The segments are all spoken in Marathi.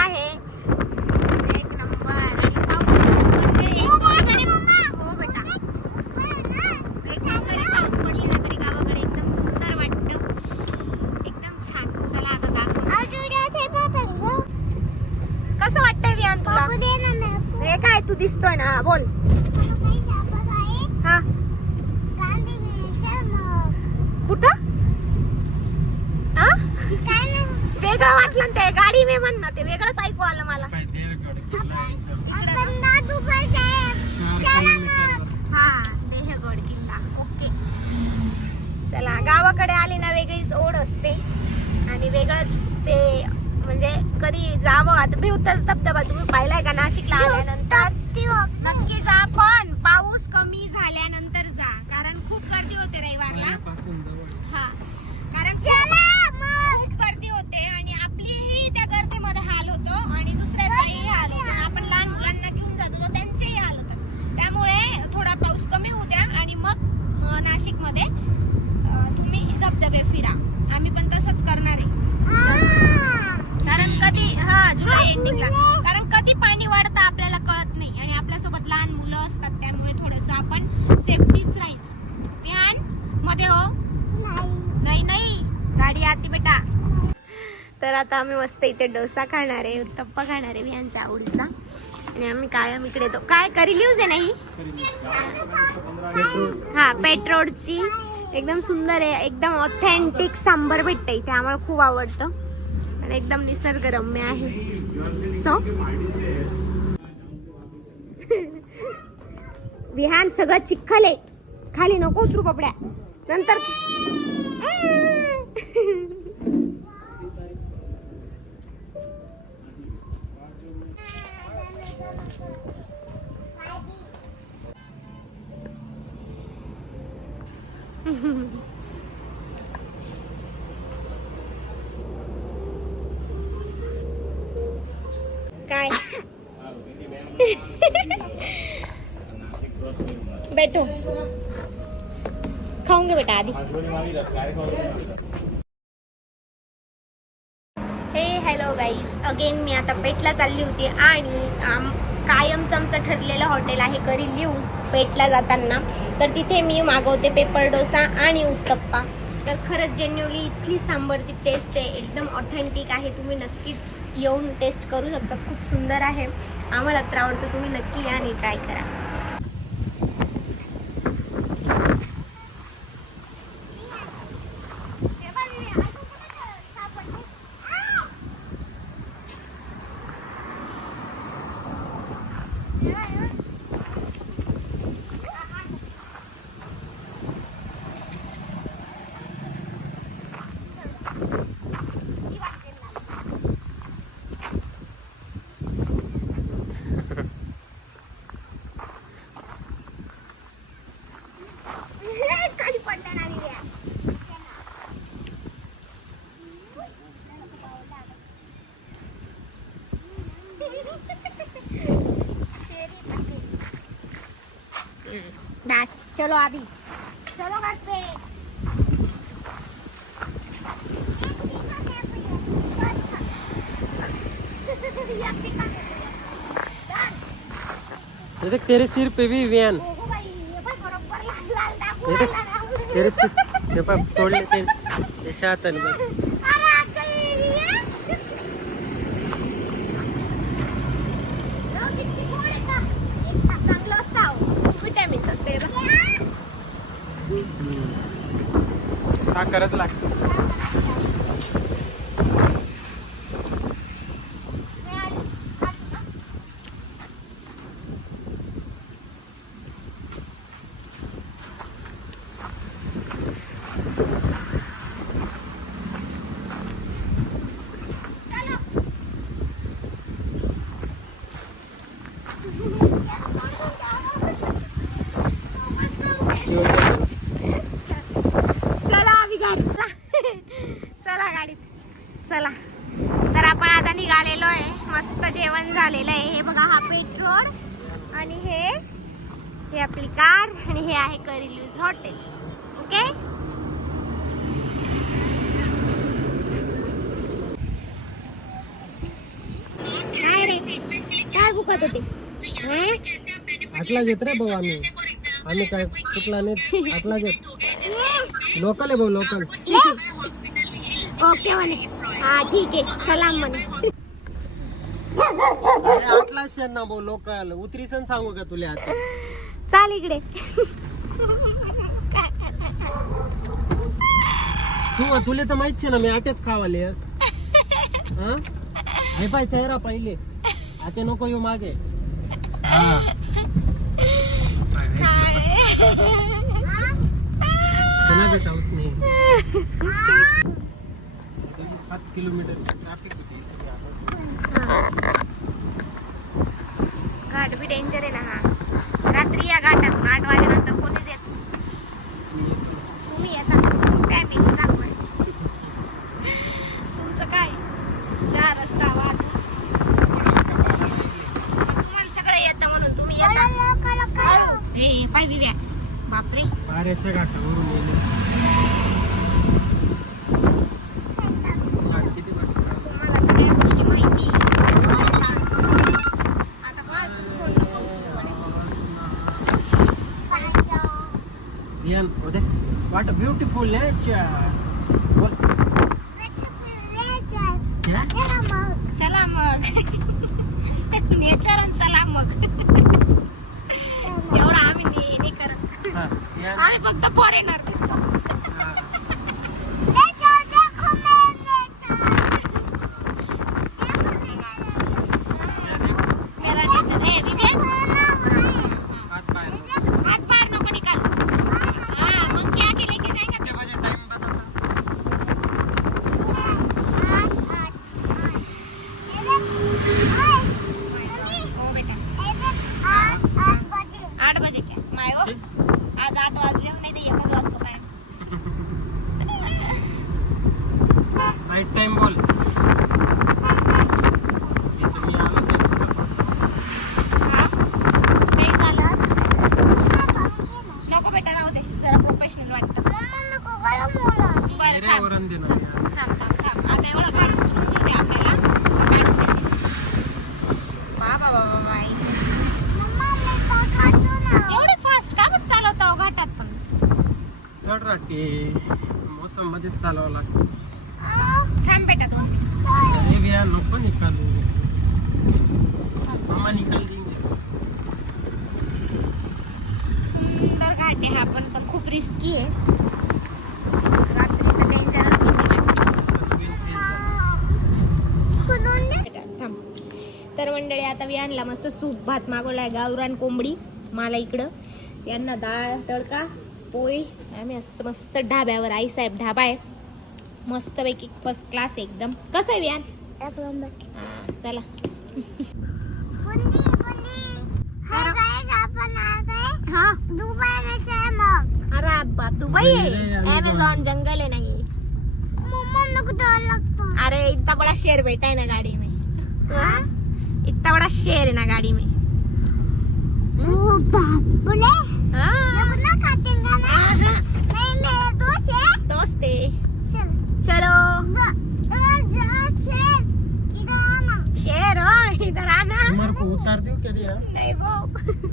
आहे एक नंबर. आणि पाऊस म्हणजे हो बेटा, एक जरी पाऊस पडली ना तरी गावाकडे एकदम सुंदर वाटतं, एकदम छान. चला आता दाखव कसं वाटतंय विहान तुला. हे काय तू दिसतोय ना, बोल. हा कुठं हा वेगळं वाटलं ना ते गाडी में म्हण ना, ते वेगळंच ऐकू आलं मला. हा देहगड किल्ला. ओके चला, गावाकडे आली ना वेगळीच ओढ असते आणि वेगळंच ते, म्हणजे कधी जावं. आता भिवताच धबधबा तुम्ही पाहिलाय का नाशिकला आल्यानंतर? नक्की जा, पण पाऊस कमी झाल्यानंतर जा, कारण खूप गर्दी होते रविवारला. हा कारण खूप गर्दी होते आणि आपलीही त्या गर्दीमध्ये हाल होतो आणि दुसऱ्याचाही हाल होतो. आपण लहान मुलांना घेऊन जातो तर त्यांचेही हाल होतात. त्यामुळे थोडा पाऊस कमी होऊ द्या आणि मग नाशिकमध्ये तुम्ही धबधबे फिरा. आम्ही पण तसंच करणार आहे, कारण कधी जुलै एंडिंगला, कारण कधी पाणी वाढतं आपल्याला कळत नाही आणि आपल्यासोबत लहान मुलं असतात. त्यामुळे थोडंसं आपण सेफ्टीच राहायचं. विहान मध्ये हो नाही नाही, गाडी आती बेटा. तर आता आम्ही मस्त इथे डोसा खाणार आहे, उत्तप्पा खाणार आहे विहानच्या आवडीचा. आणि आम्ही कायम इकडे येतो. काय करी लिव्ज आहे नाही. हा पेट्रोलची एकदम सुंदर आहे, एकदम ऑथेंटिक सांबर भेटतं इथे, आम्हाला खूप आवडतं आणि एकदम निसर्गरम्य आहे. सो विहान सगळं चिखल आहे, खाली नको उतरू पपड्या नंतर. काय बैठो, खाऊंगे बेटा आधी. हे हॅलो गाईज, अगेन मी आता पेटला चालली होती आणि कायमचं आमचं ठरलेलं हॉटेल आहे करी लिव्ज पेटला जाताना. तर तिथे मी मागवते पेपर डोसा आणि उत्तप्पा. तर खरंच जेन्युअली इथली सांबरची टेस्ट आहे, एकदम ऑथेंटिक आहे. तुम्ही नक्कीच येऊन टेस्ट करू शकता, खूप सुंदर आहे, आम्हाला तर आवडतं. तुम्ही नक्की या आणि ट्राय करा. बस चलो अभी चलो घर पे. ये देख तेरे सिर पे भी वैन, ये देख तेरे सिर पे पर तोड़ लेते हैं ये चाहता नहीं. साखरच लागते. चला गाडीत चला. तर आपण आता निघालेलो आहे, मस्त जेवण झालेलं आहे. हे बघा, हा पेट्रोल आणि हे आपली कार आणि हे आहे करी लिव्ज हॉटेल. ओके फुकत होते हं? आटला घेत रे भाऊ आम्ही काय कुठला नाही आटला घेत लोकल आहे भाऊ लोकल ओके म्हणे हा ठीक आहे सलाम म्हणे आटला शेण ना भाऊ लोकल उतरी सण सांगू का तुला आता चाल इकडे तुला तर माहित ना मी आटेच खावाले हा हे पाय चेहरा पहिले आता नको येऊ मागे हा चला बेटा उसने 7 किलोमीटर ट्रॅफिक होती घाट बी डेंजर आहे ना हा रात्री या घाटातून 8 वाजेनंतर कोणीच येत तुम्ही येता फॅमिली सांगून तुमचं काय 4 रस्ता वाद तुम्हाला सगळं येतं म्हणून तुम्ही येता ए पाय विव्या बापरे पाऱ्याच्या घाटावरून येले तुम्हाला सगळ्या गोष्टी माहिती आता वाच कोणतं कौतुक रियान होते व्हाट ब्यूटीफुल नेचर बोल क्या चला मग नेचर चला मग एवढं आम्ही नाही करत हा रियान आम्ही फक्त फॉरेनर दिसतो मेरा नेचर है विवेक हाथ पाय हाथ बाहर नको निकाल हाँ मग क्या के लेके जाएगा कितने बजे टाइम बता हो बेटा 8 बजे क्या माय हो आज 8 वाजले नाही तर 1 वाजतो काय राईट टाइम बोल इथं मी आलो तर दिवसापासून हा काही झालं आज? नको बेटा राहू दे जरा प्रोफेशनल वाटतं बरं रे थांब वरण देणार यार. थांब आता एवढं काढून उचलून देऊ दे आपल्याला मग काढून देते बाबा बाबा बाई एवढे फास्ट का पण चालवता हो घाटात पण चढ राहते मोसम मध्येच चालवावं लागतं थांब बेटा 2 मिनिट हे गया नको निकालू मामा निकाल देंगे सुंदर घाट आहे हा पण खूप रिस्की आहे रात्री तर डेंजरच बेटा थांब तर मंडळी आता विहानला मस्त सूप भात मागवलाय गावरान कोंबडी मला इकडं यांना डाळ तडका पोळी आम्ही असतं मस्त ढाब्यावर आईसाहेब ढाबा आहे मस्तपैकी फर्स्ट क्लास एकदम कसं आहे विहान हा, चला हा अरे अब्बा दुबई आहे अमेझॉन जंगल है ना ये अरे इतना बड़ा शेर बैठा है ना गाड़ी में हाँ? इतना बड़ा शेर है ना गाड़ी में दोस्त है चलो शेर हो इधर आना तुम्हारे को उतार दूं क्या रिया नहीं वो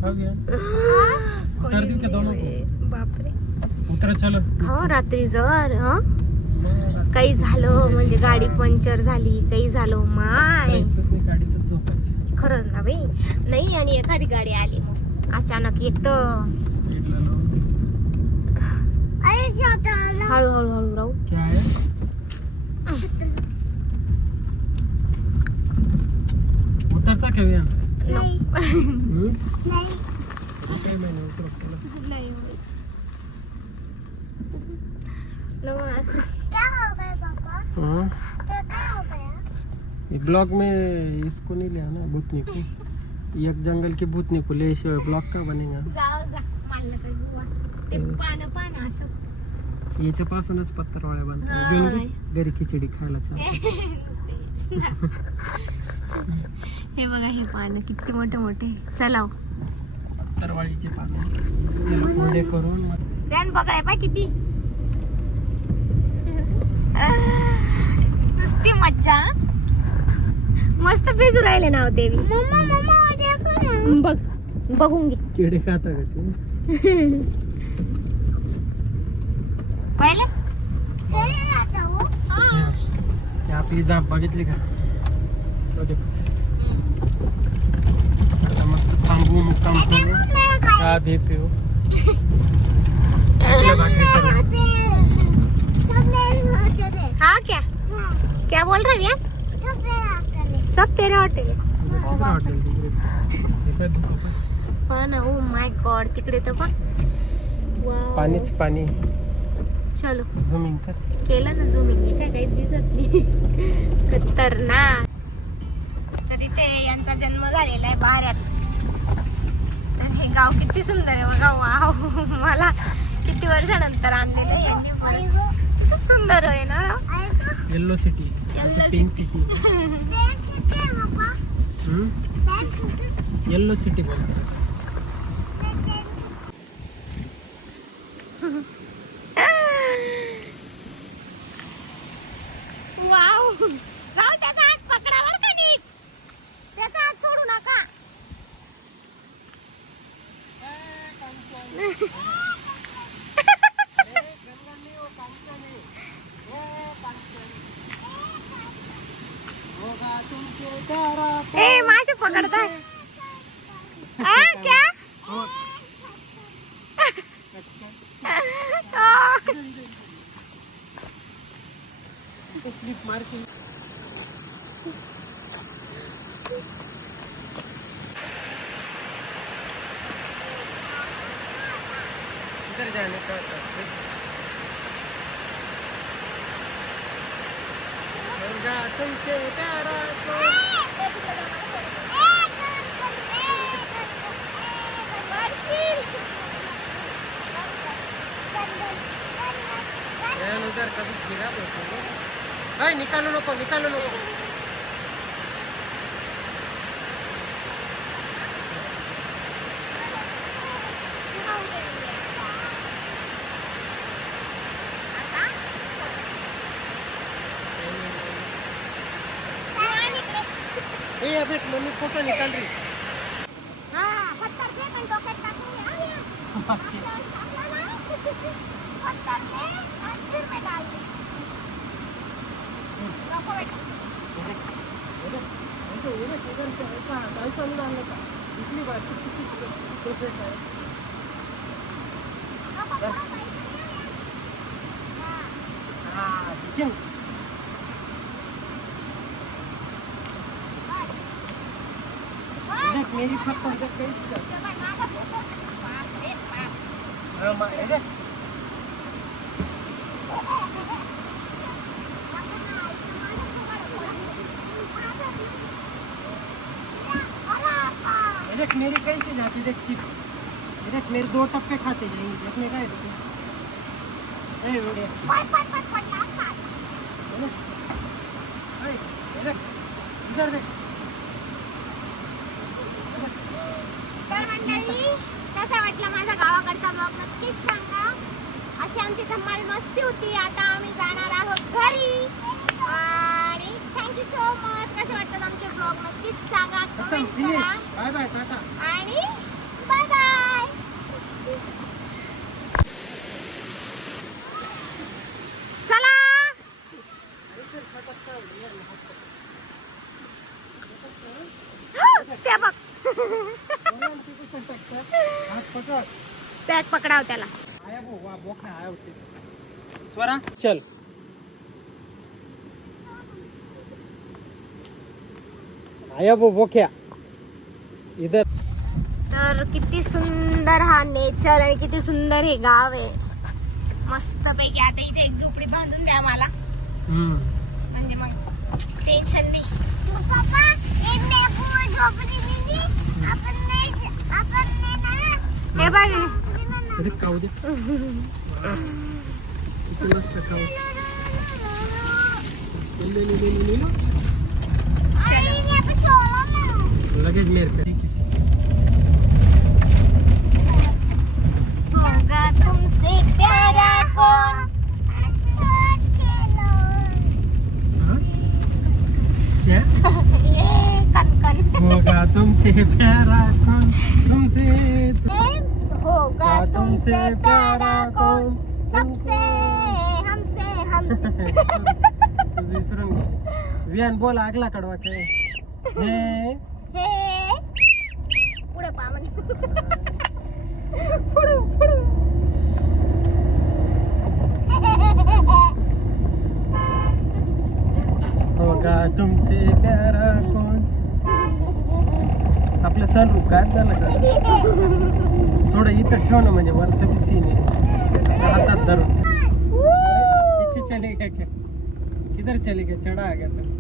हो गया उतार दूं क्या दोनों को बापरे उतरा चलो हो रात्री जर काही झालं म्हणजे गाडी पंक्चर झाली काही झालं माय गाडीतच झोपायचं खरंच ना बाई नाही आणि एखादी गाडी आली मग अचानक एक तर स्पीडला लावून हळूहळू हळू राहू क्या है उतरता क्या भैया ओके मैंने उतरो चलो नाही हाँ ये ब्लॉग में इसको नहीं ले आना भूतनी को एक जंगल की भूतनी को ले ब्लॉग का बनेगा जाओ जा मला काही बुवा ते पानं अशोक याच्यापासूनच पत्तरवाळ्या हाय. बांधतात घेऊन घे. घरी खिचडी खायला छान हे बघा हे पानं किती मोठे मोठे चलाव पत्तरवाळीचे पानं त्याला कोरडे करून व्यान बघाय पाय किती नुसती मज्जा मस्त भिजू राहिले ना हो देवी. बघ बघून घे किडे खाता का पाहिलं. ते आपली जाप बघितली का तो देख. आता मस्त थांबू मुक्काम करू चहा बी पिऊ. हाँ क्या बोल रहे हैं सब तेरे होटल है. हा ना. ओ माय गॉड तिकडे तर बघ. वाव. पाणीच पाणी. चलो झूमिंग कर. केलं ना झूमिंग. काय काही दिसत नाही. खतरनाक. तर इथे यांचा जन्म झालेला आहे बाऱ्यात. तर हे गाव किती सुंदर आहे बघा. वाव. मला किती वर्षानंतर आणलेलं आहे यांनी परत. किती सुंदर आहे ना. Yellow city. Pink city. Yellow city बोलते. वाव. राव त्याचा हात पकडावर का नीट. त्याचा हात सोडू नका. ए मासे पकडताय. क्या स्लिप मारशी. इधर जाने का होगा तुमसे प्यारा कौन. उधर कभी गिरा बोलते. निकालो नको निकालो नको. अभी मम्मी फोटो निकाल रही. पिछली बार मेरी पकड़ देख मेरी कैसे जाती. देख चिप. देख मेरे 2 टप्पे खाते जाएंगे. देखने का है इधर देख. तर मंडळी कसा वाटला माझा गावाकडचा ब्लॉग नक्कीच सांगा. अशी आमची धमाल मस्ती होती. आता आम्ही जाणार आहोत घरी. आणि थँक्यू सो मच. कसे वाटतात आमचे ब्लॉग नक्कीच सांगा. कमेंट करा. Bye bye tata. आणि बाय बाय. चला. त्या बघ. बॅग पकडाव त्याला. स्वरा चल. आया वो बोक्या इधर. तर किती सुंदर हा नेचर आणि किती सुंदर हे गाव आहे. मस्त पैकी. आता इथे एक झोपडी बांधून द्या मला. म्हणजे मग टेन्शन नाही. हे बघ. अरे खाऊ दे. लगेच मेरे पे. होगा तुमसे प्यारा कौन. क्या ये होगा तुमसे प्यारा कौन तुमसे होगा तुमसे प्यारा कौन सबसे हमसे हमसे. तुझं विसरून घे. विहान बोल आगला कडवा काय हे हे पुढे पा म्हणे. पुढू पुढू. होगा तुमसे प्यारा कौन. आपलं सनरूफ काय झालं का थोडं इथं ठेव ना म्हणजे वरचं बी सीन आहे हातात धरून. पीछे चले गया क्या किधर चले गए चढ़ा आ गया था.